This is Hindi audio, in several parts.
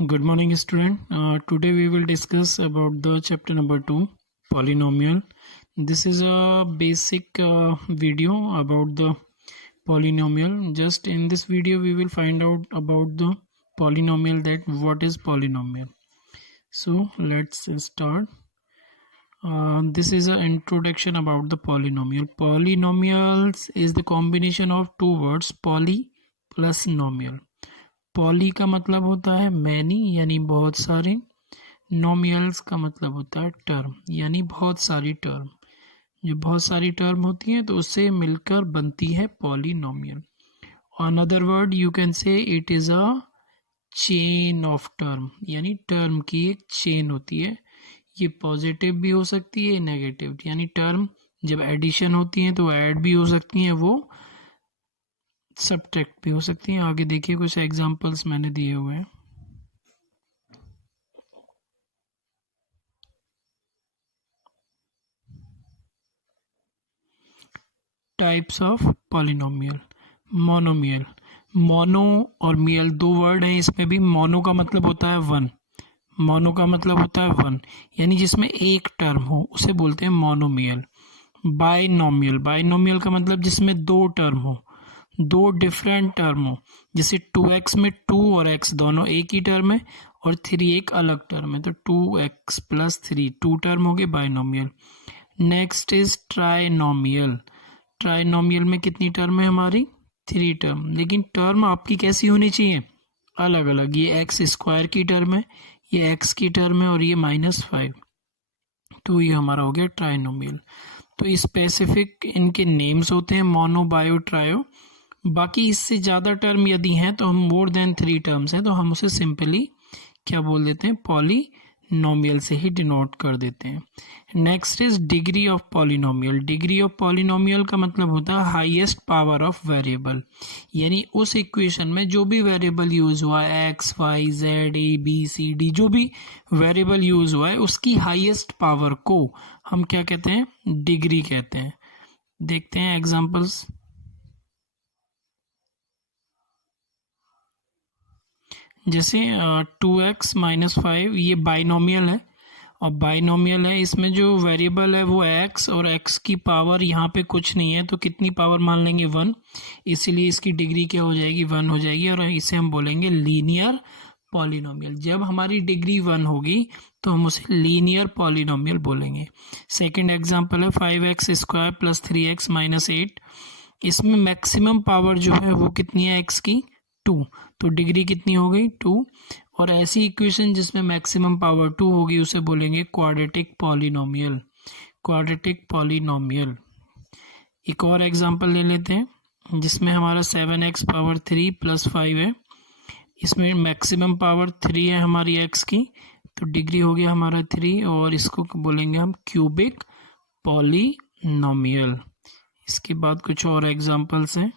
Good morning, student. Today we will discuss about the chapter number 2, polynomial. This is a basic video about the polynomial. Just in this video we will find out about the polynomial, that what is polynomial. So let's start. This is an introduction about the polynomial. Polynomials is the combination of two words, poly plus nomial. Poly का मतलब होता है मैनी यानी बहुत सारे, नोमियल्स का मतलब होता है टर्म यानी बहुत सारी टर्म। जो बहुत सारी टर्म होती हैं तो उससे मिलकर बनती है polynomial. Another word you can say it is a chain of term, यानी टर्म की एक चेन होती है। ये पॉजिटिव भी हो सकती है, नेगेटिव, यानी टर्म जब एडिशन होती है तो ऐड भी हो सकती हैं, वो सब्ट्रैक्ट भी हो सकती हैं। आगे देखिए कुछ एग्जांपल्स मैंने दिए हुए हैं। Types of polynomial. Monomial, mono और मियल दो वर्ड हैं, इसमें भी मोनो का मतलब होता है वन, मोनो का मतलब होता है वन यानी जिसमें एक टर्म हो उसे बोलते हैं मोनोमियल। बाइनोमियल, बाइनोमियल का मतलब जिसमें दो टर्म हो, दो डिफरेंट टर्म हो, जैसे 2x में 2 और x दोनों एक ही टर्म है और 3 एक अलग टर्म है, तो 2x + 3 2 टर्म हो गए, binomial. Next is trinomial. Trinomial में कितनी टर्म है हमारी? 3 टर्म, लेकिन टर्म आपकी कैसी होनी चाहिए? अलग अलग। ये x² की टर्म है, ये x की टर्म है और ये -5, तो ये हमारा हो गया ट्राइनोमियल। तो स्पेसिफिक इनके नेम्स होते हैं मोनो, बायो, ट्रायो। बाकी इससे ज़्यादा टर्म यदि हैं तो हम मोर देन 3 टर्म्स हैं तो हम उसे सिंपली क्या बोल देते हैं? पॉलीनोमियल से ही डिनोट कर देते हैं। Next is degree of polynomial. Degree of polynomial का मतलब होता है हाईएस्ट पावर ऑफ वेरिएबल, यानी उस इक्वेशन में जो भी वेरिएबल यूज हुआ है, x, y, z, a, b, c, d, जो भी वेरिएबल यूज हुआ है उसकी हाईएस्ट पावर को हम क्या कहते हैं? डिग्री कहते हैं। देखते हैं एग्जांपल्स। जैसे 2x - 5 ये बाइनोमियल है, और बाइनोमियल है, इसमें जो वेरिएबल है वो x और x की पावर यहाँ पे कुछ नहीं है तो कितनी पावर मान लेंगे? 1, इसीलिए इसकी डिग्री क्या हो जाएगी? 1 हो जाएगी, और इसे हम बोलेंगे लीनियर पॉलिनोमियल। जब हमारी डिग्री 1 होगी तो हम उसे लीनियर पॉलिनोमियल बोलेंगे। सेकेंड एग्जाम्पल है 5x² + 3x - 8। इसमें मैक्सिमम पावर जो है वो कितनी है? x की 2, तो डिग्री कितनी हो गई? 2। और ऐसी इक्वेशन जिसमें मैक्सिमम पावर 2 होगी उसे बोलेंगे क्वाड्रेटिक पॉलिनोमियल। Quadratic polynomial. एक और एग्जांपल ले लेते हैं जिसमें हमारा 7x पावर 3 + 5 है, इसमें मैक्सिमम पावर 3 है हमारी x की, तो डिग्री हो गया हमारा 3, और इसको बोलेंगे हम क्यूबिक पॉलिनोमियल। इसके बाद कुछ और एग्जांपल्स हैं।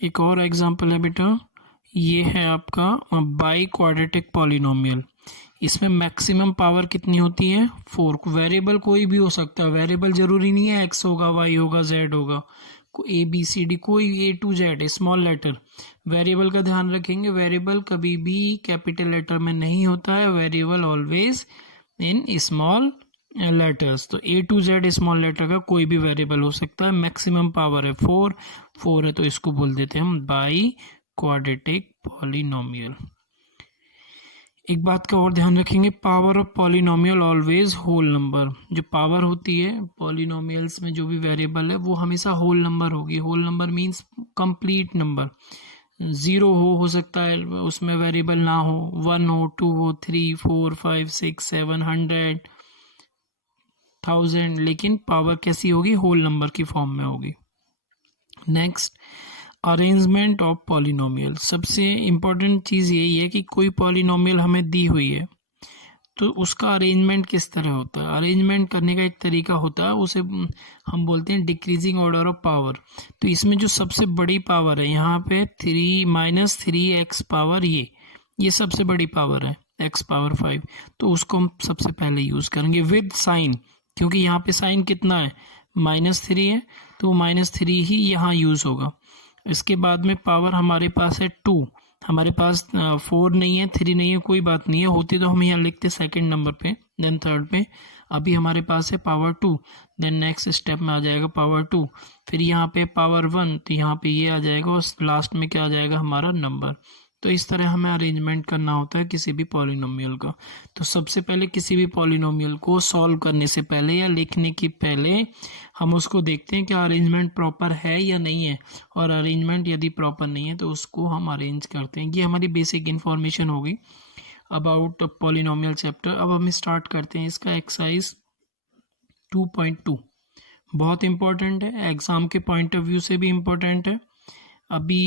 एक और एग्जांपल है बेटा, ये है आपका बाई क्वाड्रेटिक पॉलिनोमियल। इसमें मैक्सिमम पावर कितनी होती है? 4। वेरिएबल कोई भी हो सकता है, वेरिएबल जरूरी नहीं है x होगा, y होगा, z होगा, a b c d, कोई a to z small letter. Variable का ध्यान रखेंगे, वेरिएबल कभी भी कैपिटल लेटर में नहीं होता है, variable always in small letters. तो a to z small letter का कोई भी वेरिएबल हो सकता है। मैक्सिमम पावर है 4 है, तो इसको बोल देते हैं हम बाई क्वाड्रेटिक पॉलिनोमियल। एक बात का और ध्यान रखेंगे, power of polynomial always whole number. जो पावर होती है पॉलिनोमियल्स में, जो भी वेरिएबल है वो हमेशा होल नंबर होगी। Whole number means complete number. 0 हो सकता है उसमें वेरिएबल ना हो, 1 हो, 2 हो, 3, 4, 5, 6, 7, 100, 1000, लेकिन पावर कैसी होगी? होल नंबर की फॉर्म में होगी। Next, arrangement of polynomial. सबसे इम्पोर्टेंट चीज़ यही है कि कोई पॉलिनोमियल हमें दी हुई है तो उसका अरेंजमेंट किस तरह होता है। अरेंजमेंट करने का एक तरीका होता है, उसे हम बोलते हैं डिक्रीजिंग ऑर्डर ऑफ पावर। तो इसमें जो सबसे बड़ी पावर है यहाँ पे 3 - 3x पावर, ये सबसे बड़ी पावर है, x पावर 5, तो उसको हम सबसे पहले यूज़ करेंगे विद साइन, क्योंकि यहाँ पे साइन कितना है? -3 है, तो -3 ही यहाँ यूज़ होगा। इसके बाद में पावर हमारे पास है 2, हमारे पास 4 नहीं है, 3 नहीं है, कोई बात नहीं है, होती तो हम यहाँ लिखते सेकंड नंबर पे, देन थर्ड पे। अभी हमारे पास है पावर 2, देन नेक्स्ट स्टेप में आ जाएगा पावर 2, फिर यहाँ पे पावर 1, तो यहाँ पे ये आ जाएगा और लास्ट में क्या आ जाएगा हमारा नंबर। तो इस तरह हमें अरेंजमेंट करना होता है किसी भी पॉलिनोमियल का। तो सबसे पहले किसी भी पॉलिनोमियल को सॉल्व करने से पहले या लिखने के पहले हम उसको देखते हैं कि अरेंजमेंट प्रॉपर है या नहीं है, और अरेंजमेंट यदि प्रॉपर नहीं है तो उसको हम अरेंज करते हैं। ये हमारी बेसिक इन्फॉर्मेशन होगी अबाउट पॉलिनोमियल चैप्टर। अब हम स्टार्ट करते हैं इसका एक्सरसाइज 2.2। बहुत इम्पोर्टेंट है, एग्ज़ाम के पॉइंट ऑफ व्यू से भी इम्पोर्टेंट है। अभी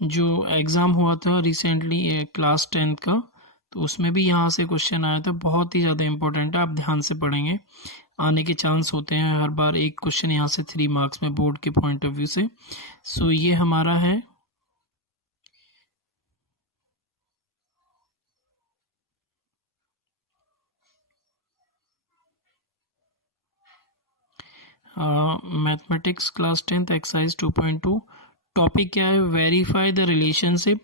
जो एग्ज़ाम हुआ था रिसेंटली क्लास 10th का, तो उसमें भी यहाँ से क्वेश्चन आया था, बहुत ही ज़्यादा इम्पोर्टेंट है, आप ध्यान से पढ़ेंगे, आने के चांस होते हैं हर बार एक क्वेश्चन यहाँ से 3 मार्क्स में बोर्ड के पॉइंट ऑफ व्यू से। सो ये हमारा है mathematics class 10th exercise 2.2। Topic क्या है? Verify the relationship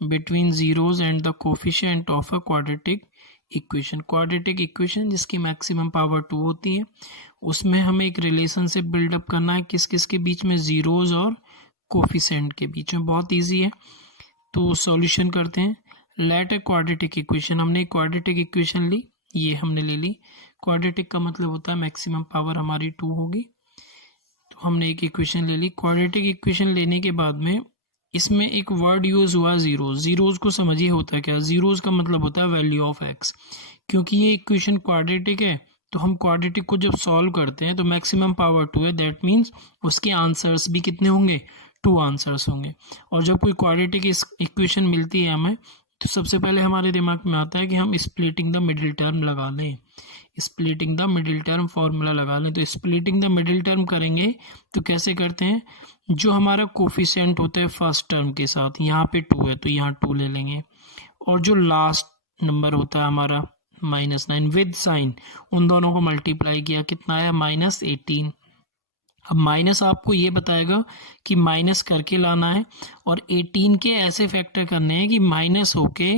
between zeros and the coefficient of a quadratic equation. Quadratic equation जिसकी मैक्सिमम पावर 2 होती है, उसमें हमें एक रिलेशनशिप बिल्डअप करना है, किस किस के बीच में? जीरोज और कोफिशिएंट के बीच में। बहुत ईजी है, तो सॉल्यूशन करते हैं। लेट ए क्वाड्रेटिक इक्वेशन, हमने क्वाड्रेटिक इक्वेशन ली, ये हमने ले ली। क्वाड्रेटिक का मतलब होता है मैक्सिमम पावर हमारी 2 होगी, तो हमने एक इक्वेशन ले ली। क्वाड्रेटिक इक्वेशन लेने के बाद में इसमें एक वर्ड यूज हुआ जीरोज। जीरोज को समझिए होता है क्या? जीरोज का मतलब होता है वैल्यू ऑफ एक्स। क्योंकि ये इक्वेशन क्वाड्रेटिक है, तो हम क्वाड्रेटिक को जब सॉल्व करते हैं तो मैक्सिमम पावर 2 है, दैट मीन्स उसके आंसर्स भी कितने होंगे? 2 आंसर्स होंगे। और जब कोई क्वाड्रेटिक इक्वेशन मिलती है हमें, तो सबसे पहले हमारे दिमाग में आता है कि हम स्प्लिटिंग द मिडिल टर्म लगा लें, splitting the middle term formula लगा लें। तो स्प्लिटिंग द मिडिल टर्म करेंगे तो कैसे करते हैं? जो हमारा कोफिशिएंट होता है फर्स्ट टर्म के साथ, यहाँ पे 2 है तो यहाँ 2 ले लेंगे, और जो लास्ट नंबर होता है हमारा -9 विद साइन, उन दोनों को मल्टीप्लाई किया, कितना आया? -18। अब माइनस आपको ये बताएगा कि माइनस करके लाना है, और 18 के ऐसे फैक्टर करने हैं कि माइनस होके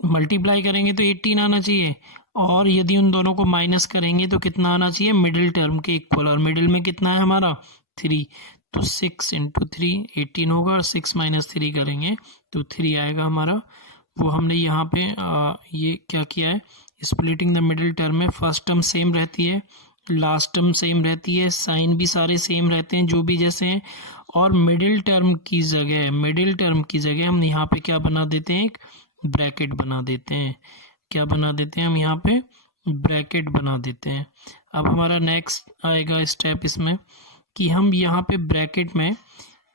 मल्टीप्लाई करेंगे तो 18 आना चाहिए, और यदि उन दोनों को माइनस करेंगे तो कितना आना चाहिए? मिडिल टर्म के इक्वल, और मिडिल में कितना है हमारा? 3, तो 6 × 3 18 होगा, और 6 - 3 करेंगे तो 3 आएगा हमारा। वो हमने यहाँ पे ये क्या किया है? स्प्लिटिंग द मिडिल टर्म में फर्स्ट टर्म सेम रहती है, लास्ट टर्म सेम रहती है, साइन भी सारे सेम रहते हैं जो भी जैसे हैं, और मिडिल टर्म की जगह हम यहाँ पे क्या बना देते हैं? एक ब्रैकेट बना देते हैं। क्या बना देते हैं हम यहाँ पे? ब्रैकेट बना देते हैं। अब हमारा नेक्स्ट आएगा स्टेप इसमें कि हम यहाँ पे ब्रैकेट में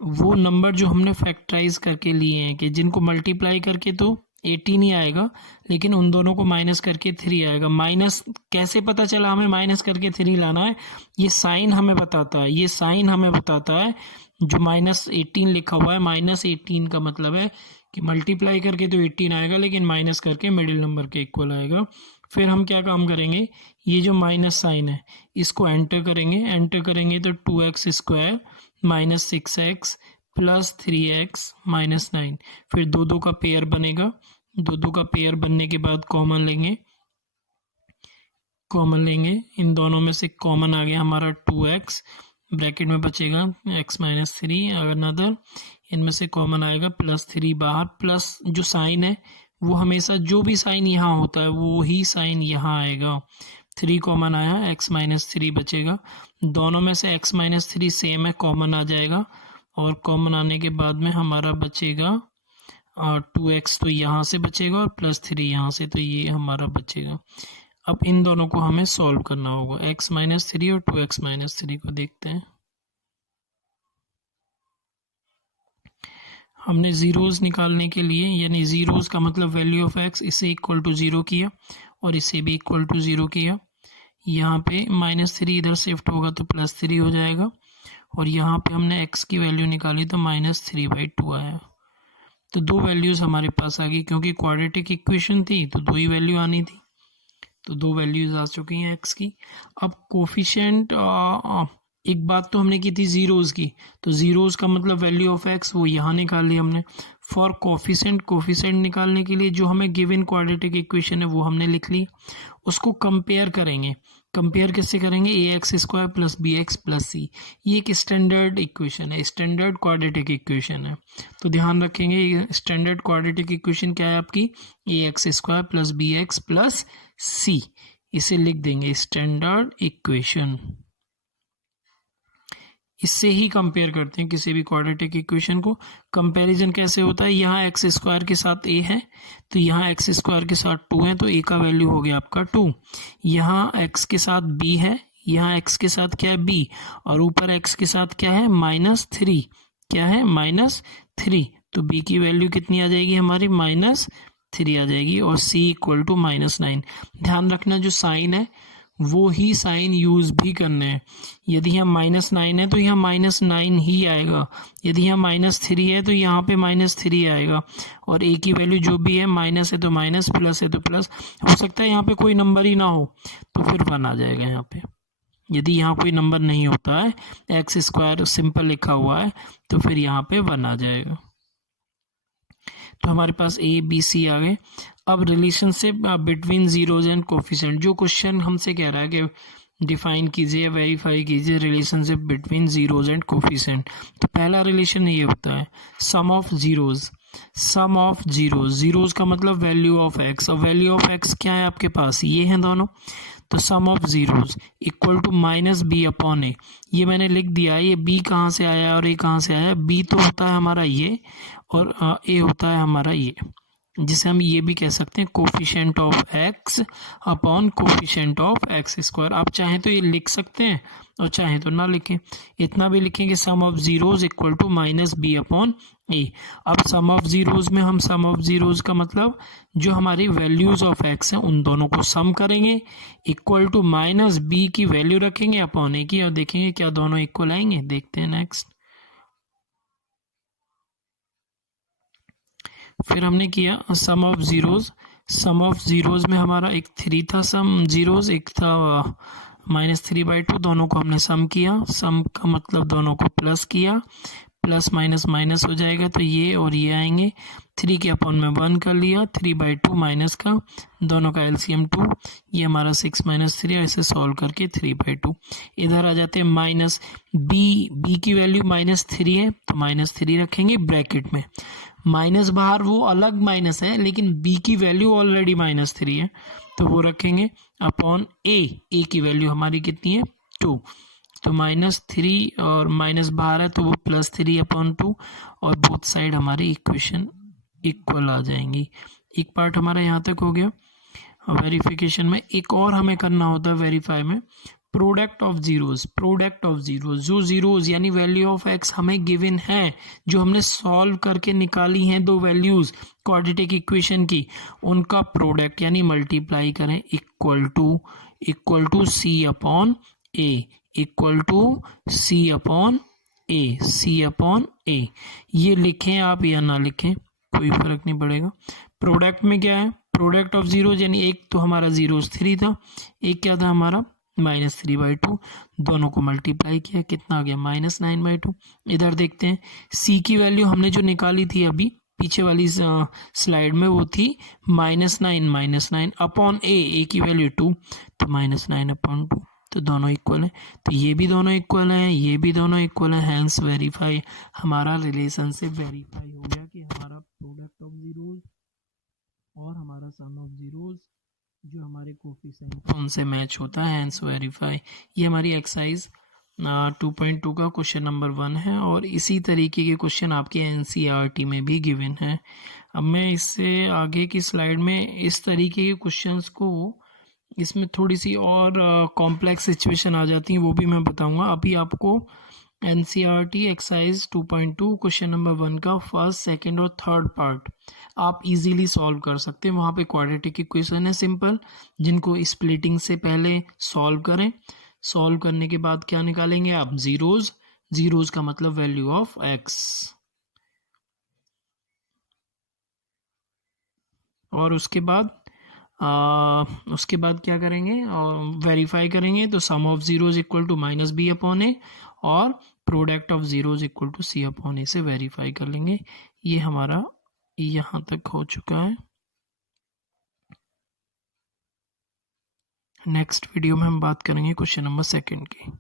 वो नंबर जो हमने फैक्टराइज करके लिए हैं, कि जिनको मल्टीप्लाई करके तो 18 ही आएगा, लेकिन उन दोनों को माइनस करके 3 आएगा। माइनस कैसे पता चला हमें माइनस करके 3 लाना है? ये साइन हमें बताता है, ये साइन हमें बताता है। जो -18 लिखा हुआ है, -18 का मतलब है कि मल्टीप्लाई करके तो 18 आएगा, लेकिन माइनस करके मिडिल नंबर के इक्वल आएगा। फिर हम क्या काम करेंगे? ये जो माइनस साइन है इसको एंटर करेंगे तो 2x² - 6x + 3x - 9, फिर 2 का पेयर बनेगा। 2 का पेयर बनने के बाद कॉमन लेंगे, इन दोनों में से कॉमन आ गया हमारा 2x, ब्रैकेट में बचेगा x - 3, अनदर इनमें से कॉमन आएगा +3 बाहर, प्लस जो साइन है वो हमेशा जो भी साइन यहाँ होता है वो ही साइन यहाँ आएगा। 3 कॉमन आया, x - 3 बचेगा, दोनों में से x - 3 सेम है, कॉमन आ जाएगा, और कॉमन आने के बाद में हमारा बचेगा 2x, तो यहाँ से बचेगा, और +3 यहाँ से, तो ये हमारा बचेगा। अब इन दोनों को हमें सॉल्व करना होगा, x - 3 और 2x - 3 को देखते हैं। हमने जीरोस निकालने के लिए, यानी जीरोस का मतलब वैल्यू ऑफ x, इसे इक्वल टू 0 किया और इसे भी इक्वल टू 0 किया। यहाँ पे -3 इधर शिफ्ट होगा तो +3 हो जाएगा, और यहाँ पे हमने x की वैल्यू निकाली तो -3/2 आया। तो 2 वैल्यूज़ हमारे पास आ गई, क्योंकि क्वाड्रेटिक इक्वेशन थी तो 2 ही वैल्यू आनी थी, तो 2 वैल्यूज़ आ चुकी हैं x की। अब कोफिशिएंट एक बात तो हमने की थी जीरोज की, तो जीरोज का मतलब वैल्यू ऑफ एक्स वो यहाँ निकाल लिया हमने। फॉर कोफिशिएंट, कोफिशिएंट निकालने के लिए जो हमें गिवन क्वाड्रेटिक इक्वेशन है वो हमने लिख ली, उसको कंपेयर करेंगे। कंपेयर कैसे करेंगे? A X square plus B X plus C, ये एक स्टैंडर्ड इक्वेशन है, स्टैंडर्ड क्वाड्रेटिक इक्वेशन है। तो ध्यान रखेंगे स्टैंडर्ड क्वाड्रेटिक इक्वेशन क्या है आपकी? A X square plus B X plus C, इसे लिख देंगे स्टैंडर्ड इक्वेशन। इससे ही कंपेयर करते हैं किसी भी क्वाड्रेटिक इक्वेशन को। कंपैरिजन कैसे होता है? यहाँ एक्स स्क्वायर के साथ ए है, तो यहाँ एक्स स्क्वायर के साथ 2 है, तो ए का वैल्यू हो गया आपका 2। यहाँ एक्स के साथ बी है, यहाँ एक्स के साथ क्या है? बी, और ऊपर एक्स के साथ क्या है? -3। क्या है? -3। तो बी की वैल्यू कितनी आ जाएगी हमारी? -3 आ जाएगी, और सी इक्वल टू -9। ध्यान रखना जो साइन है वो ही साइन यूज भी करने हैं। यदि यहाँ -9 है तो यहाँ -9 ही आएगा, यदि यहाँ -3 है तो यहाँ पे -3 आएगा, और ए की वैल्यू जो भी है, माइनस है तो माइनस, प्लस है तो प्लस। हो सकता है यहाँ पे कोई नंबर ही ना हो तो फिर 1 आ जाएगा यहाँ पे। यदि यहाँ कोई नंबर नहीं होता है, एक्स स्क्वायर सिंपल लिखा हुआ है, तो फिर यहाँ पे 1 आ जाएगा। तो हमारे पास ए बी सी आ गए। अब relationship between zeros and coefficient, जो क्वेश्चन हमसे कह रहा है कि डिफाइन कीजिए, वेरीफाई कीजिए relationship between zeros and coefficient. तो पहला रिलेशन ये होता है sum of zeros. Sum of zeros, zeros का मतलब वैल्यू ऑफ एक्स, और वैल्यू ऑफ एक्स क्या है आपके पास? ये हैं दोनों। तो sum of zeros equal to -b upon A, ये मैंने लिख दिया है। ये b कहाँ से आया और a कहाँ से आया? b तो होता है हमारा ये, और a होता है हमारा ये, जिसे हम ये भी कह सकते हैं coefficient of x upon coefficient of x square. आप चाहें तो ये लिख सकते हैं और चाहें तो ना लिखें। इतना भी लिखेंगे sum of zeros equal to -b upon A. अब सम ऑफ जीरोज में हम सम ऑफ जीरोज का मतलब जो हमारी वैल्यूज ऑफ एक्स हैं उन दोनों को सम करेंगे, इक्वल टू -b की वैल्यू रखेंगे अपॉन ए की, और देखेंगे क्या दोनों इक्वल आएंगे। देखते हैं नेक्स्ट। फिर हमने किया sum of zeros. Sum of zeros में हमारा एक 3 था सम जीरोज, एक था -3/2, दोनों को हमने सम किया। सम का मतलब दोनों को प्लस किया, प्लस माइनस माइनस हो जाएगा, तो ये और ये आएंगे। 3 के अपॉन में 1 कर लिया, 3/2 माइनस का, दोनों का एलसीएम 2, ये हमारा 6 - 3, ऐसे सॉल्व करके 3/2। इधर आ जाते हैं माइनस बी की वैल्यू -3 है, तो -3 रखेंगे ब्रैकेट में। माइनस बाहर वो अलग माइनस है, लेकिन बी की वैल्यू ऑलरेडी -3 है, तो वो रखेंगे अपॉन ए की वैल्यू हमारी कितनी है? 2। तो -3 और माइनस बाहर है तो वो +3 अपॉन 2, और बोथ साइड हमारी इक्वेशन इक्वल आ जाएंगी। एक पार्ट हमारा यहाँ तक हो गया वेरिफिकेशन में। एक और हमें करना होता है वेरीफाई में, product of zeros. Product of zeros, जो जीरोज यानी वैल्यू ऑफ एक्स हमें गिवन है, जो हमने सॉल्व करके निकाली हैं दो वैल्यूज क्वाड्रेटिक इक्वेशन की, उनका प्रोडक्ट यानी मल्टीप्लाई करें, equal to C upon A, equal to C upon A, C upon A. ये लिखें आप या ना लिखें कोई फर्क नहीं पड़ेगा। प्रोडक्ट में क्या है? प्रोडक्ट ऑफ जीरोज यानी एक तो हमारा जीरोज 3 था, एक क्या था हमारा -3/2, दोनों को मल्टीप्लाई किया, कितना आ गया? -9/2। इधर देखते हैं सी की वैल्यू हमने जो निकाली थी अभी पीछे वाली स्लाइड में, वो थी -9 अपॉन ए की वैल्यू 2, तो -9 अपॉन 2, तो दोनों इक्वल हैं। तो ये भी दोनों इक्वल हैं, ये भी दोनों इक्वल हैं, हैंस वेरीफाई, हमारा रिलेशनशिप वेरीफाई हो गया कि हमारा प्रोडक्ट ऑफ जीरोज और हमारा सम ऑफ जीरोज जो हमारे कोफिशिएंट उनसे मैच होता है, हैंस वेरीफाई। ये हमारी एक्सरसाइज 2.2 का क्वेश्चन नंबर 1 है, और इसी तरीके के क्वेश्चन आपके एनसीईआरटी में भी गिवन है। अब मैं इससे आगे की स्लाइड में इस तरीके के क्वेश्चंस को, इसमें थोड़ी सी और कॉम्प्लेक्स सिचुएशन आ जाती हैं, वो भी मैं बताऊंगा। अभी आपको एनसीईआरटी एक्सरसाइज 2.2 क्वेश्चन नंबर 1 का फर्स्ट, सेकंड और थर्ड पार्ट आप इजीली सॉल्व कर सकते हैं। वहाँ पे क्वाड्रेटिक इक्वेशन है सिंपल, जिनको स्प्लिटिंग से पहले सॉल्व करें। सॉल्व करने के बाद क्या निकालेंगे आप? जीरोज। जीरोज का मतलब वैल्यू ऑफ एक्स, और उसके बाद उसके बाद क्या करेंगे और वेरीफाई करेंगे, तो sum of zeros equal to minus B upon A और product of zeros equal to C upon A से वेरीफाई कर लेंगे। ये हमारा यहाँ तक हो चुका है। नेक्स्ट वीडियो में हम बात करेंगे क्वेश्चन नंबर 2 की।